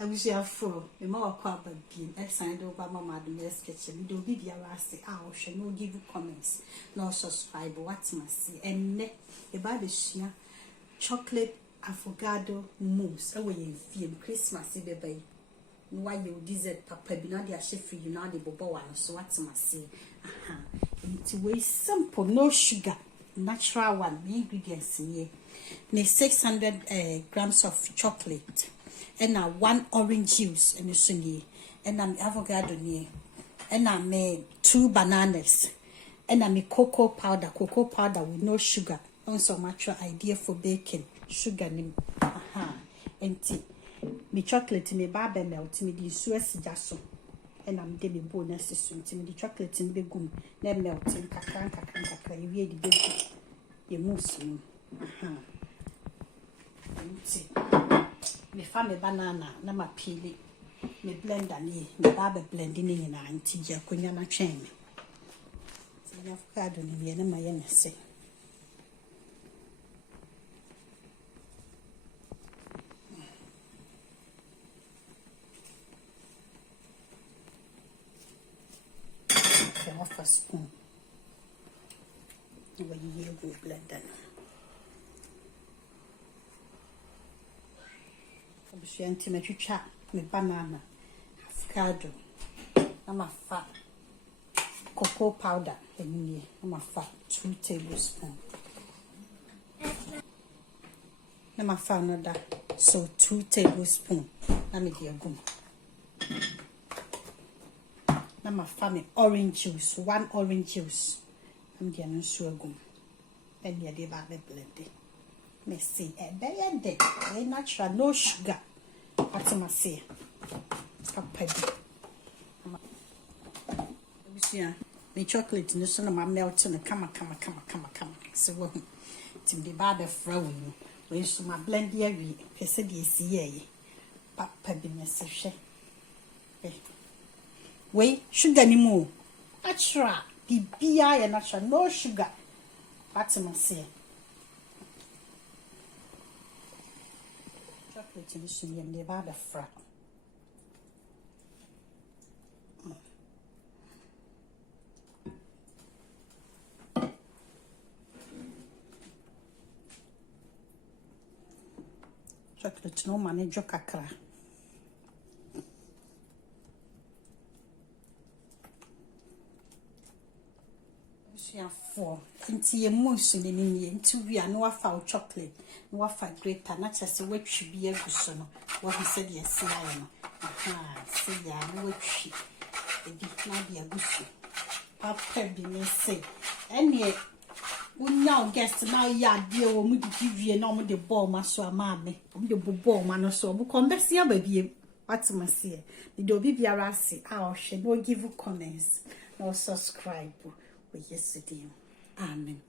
I wish you have full. The more crab beam, signed over Mamma the best kitchen. Do be the arrested. I shall no give you comments, no subscribe. What must see and neck the baby share chocolate avocado mousse. Away in film Christmas, baby. Why you dessert papa be not their chef, you know the bobo one, so what must say. It's way simple, no sugar, natural one, the ingredients here. 600 grams of chocolate. And now 1 orange juice and sunny, and I'm avocado near, and I made 2 bananas, and I make cocoa powder with no sugar. Also, much idea for baking sugar. And tea. Me chocolate me barbe melt me the Suez jasso, and I'm demi bonus soon to me the chocolate in the gum, then melting kakran, you read the baby, you Moussw. Me fa me banana na ma pili me blender ni me baba blending ni na anti ya konya na twen me so ya avocado ni na ma ye nse off a spoon we ye go blender me chucha me banana avocado na fat cocoa powder and na fat 2 tablespoons na fat another so 2 tablespoons na me dia gum na fat me orange juice 1 orange juice am dia no so gum then dia dey ba blend me see a bed natural no sugar. What am I say? Me chocolate no so na ma melt na kama. So what tim the barbe frown we so ma blend here we pese de esi ye papa bi me se hwe we sugar ni mu natural bibia ya natural no sugar. What am I say? Chocolate in the sugar and the barbe frown. Chocolate no manage kakra. For into your Moussw into we are no foul chocolate, no fat grater, not just a whip should be a good son. What he said, yes, see, ya, no whip sheep. It did not be a good son. Papa be me say, and yet, we now guess now, ya dear, when we give you no more the ball, my so mammy, the ball, man, or so, but come back, see, baby. What must say? The Dobby be a rassy, I shall no give you comments, no subscribe. Yesterday. Amen.